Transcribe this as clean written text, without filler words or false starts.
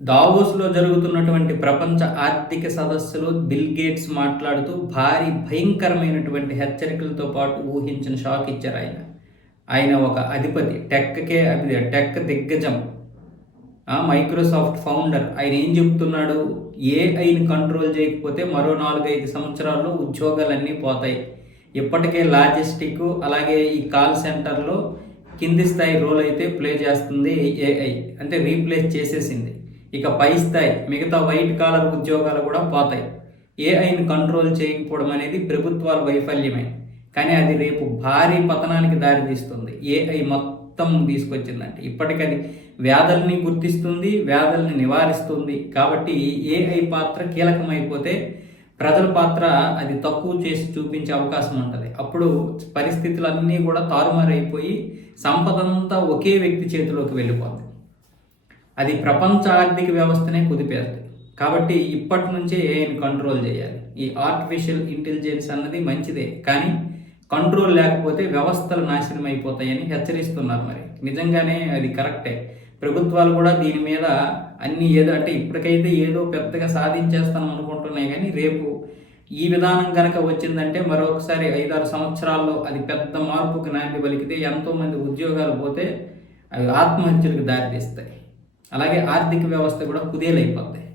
దావోస్లో జరుగుతున్నటువంటి ప్రపంచ ఆర్థిక సదస్సులో బిల్ గేట్స్ మాట్లాడుతూ భారీ భయంకరమైనటువంటి హెచ్చరికలతో పాటు ఊహించిన షాక్ ఇచ్చారు ఆయన. ఆయన ఒక అధిపతి, టెక్ దిగ్గజం, మైక్రోసాఫ్ట్ ఫౌండర్. ఆయన ఏం చెప్తున్నాడు? ఏఐని కంట్రోల్ చేయకపోతే మరో 4-5 సంవత్సరాల్లో ఉద్యోగాలన్నీ పోతాయి. ఇప్పటికే లాజిస్టిక్ అలాగే ఈ కాల్ సెంటర్లో కింది స్థాయి రోల్ అయితే ప్లే చేస్తుంది ఏఐ, అంటే రీప్లేస్ చేసేసింది. ఇక పై స్థాయి మిగతా వైట్ కాలర్ ఉద్యోగాలు కూడా పోతాయి. ఏఐని కంట్రోల్ చేయకపోవడం అనేది ప్రభుత్వాల వైఫల్యమే, కానీ అది రేపు భారీ పతనానికి దారితీస్తుంది. ఏఐ మొత్తం తీసుకొచ్చిందంటే ఇప్పటికది వ్యాధుల్ని గుర్తిస్తుంది, వ్యాధుల్ని నివారిస్తుంది. కాబట్టి ఏఐ పాత్ర కీలకమైపోతే ప్రజల పాత్ర అది తక్కువ చేసి చూపించే అవకాశం ఉంటుంది. అప్పుడు పరిస్థితులన్నీ కూడా తారుమారైపోయి సంపదంతా ఒకే వ్యక్తి చేతిలోకి వెళ్ళిపోతుంది. అది ప్రపంచ ఆర్థిక వ్యవస్థనే కుదిపేస్తుంది. కాబట్టి ఇప్పటి నుంచే ఏఐని కంట్రోల్ చేయాలి. ఈ ఆర్టిఫిషియల్ ఇంటెలిజెన్స్ అన్నది మంచిదే, కానీ కంట్రోల్ లేకపోతే వ్యవస్థలు నాశనం అయిపోతాయని హెచ్చరిస్తున్నారు. మరి నిజంగానే అది కరెక్టే. ప్రభుత్వాలు కూడా దీని మీద అన్ని అంటే ఇప్పటికైతే ఏదో పెద్దగా సాధించేస్తాం అనుకుంటున్నాయి, కానీ రేపు ఈ విధానం కనుక వచ్చిందంటే మరొకసారి 5-6 సంవత్సరాల్లో అది పెద్ద మార్పుకి నాంది పలికితే ఎంతోమంది ఉద్యోగాలు పోతే అవి ఆత్మహత్యలకు దారితీస్తాయి. అలాగే ఆర్థిక వ్యవస్థ కూడా కుదేలైపోతాయి.